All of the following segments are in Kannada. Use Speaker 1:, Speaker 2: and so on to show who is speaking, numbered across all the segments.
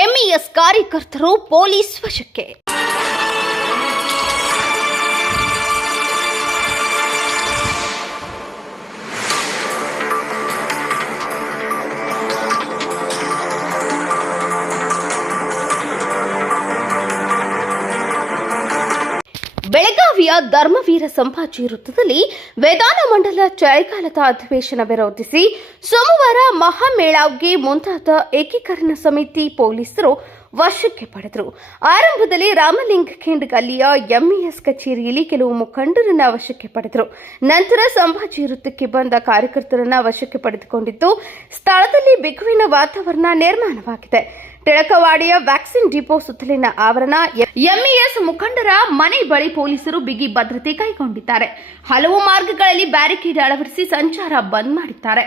Speaker 1: ಎಂಇಎಸ್ e ಕಾರ್ಯಕರ್ತರು ಪೊಲೀಸ್ ವಶಕ್ಕೆ ಬೆಳಗಾವಿಯ ಧರ್ಮವೀರ ಸಂಭಾಜಿ ವೃತ್ತದಲ್ಲಿ ವೇದಾನ ಮಂಡಲ ಚಳಿಗಾಲದ ಅಧಿವೇಶನ ವಿರೋಧಿಸಿ ಸೋಮವಾರ ಮಹಾಮೇಳಾವ್ಗೆ ಮುಂತಾದ ಏಕೀಕರಣ ಸಮಿತಿ ಪೊಲೀಸರು ವಶಕ್ಕೆ ಪಡೆದರು ಆರಂಭದಲ್ಲಿ ರಾಮಲಿಂಗಖೇಂಡ್ ಗಲ್ಲಿಯ ಎಂಇಎಸ್ ಕಚೇರಿಯಲ್ಲಿ ಕೆಲವು ಮುಖಂಡರನ್ನ ವಶಕ್ಕೆ ಪಡೆದರು ನಂತರ ಸಂಭಾಜಿ ವೃತ್ತಕ್ಕೆ ಬಂದ ಕಾರ್ಯಕರ್ತರನ್ನ ವಶಕ್ಕೆ ಪಡೆದುಕೊಂಡಿದ್ದು ಸ್ಥಳದಲ್ಲಿ ಬಿಗುವಿನ ವಾತಾವರಣ ನಿರ್ಮಾಣವಾಗಿದೆ ಟೆಳಕವಾಡಿಯ ವ್ಯಾಕ್ಸಿನ್ ಡಿಪೋ ಸುತ್ತಲಿನ ಆವರಣ ಎಂಇಎಸ್ ಮುಖಂಡರ ಮನೆ ಬಳಿ ಪೊಲೀಸರು ಬಿಗಿ ಭದ್ರತೆ ಕೈಗೊಂಡಿದ್ದಾರೆ ಹಲವು ಮಾರ್ಗಗಳಲ್ಲಿ ಬ್ಯಾರಿಕೇಡ್ ಅಳವಡಿಸಿ ಸಂಚಾರ ಬಂದ್ ಮಾಡಿದ್ದಾರೆ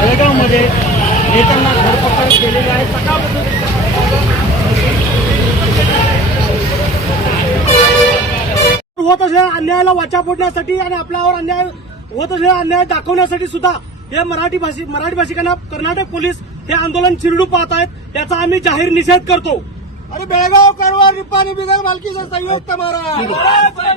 Speaker 2: बेळगावमध्ये नेत्यांना धरपकड केलेली आहे होत असलेल्या अन्यायाला वाचा फोडण्यासाठी आणि आपल्यावर अन्याय होत असलेला अन्याय दाखवण्यासाठी सुद्धा हे मराठी भाषिक मराठी भाषिकांना कर्नाटक पोलीस हे आंदोलन चिरडू पाहत आहेत त्याचा आम्ही जाहीर निषेध करतो अरे बेळगाव करवार रिपाणी बिगर मालकीचा संयुक्त महाराज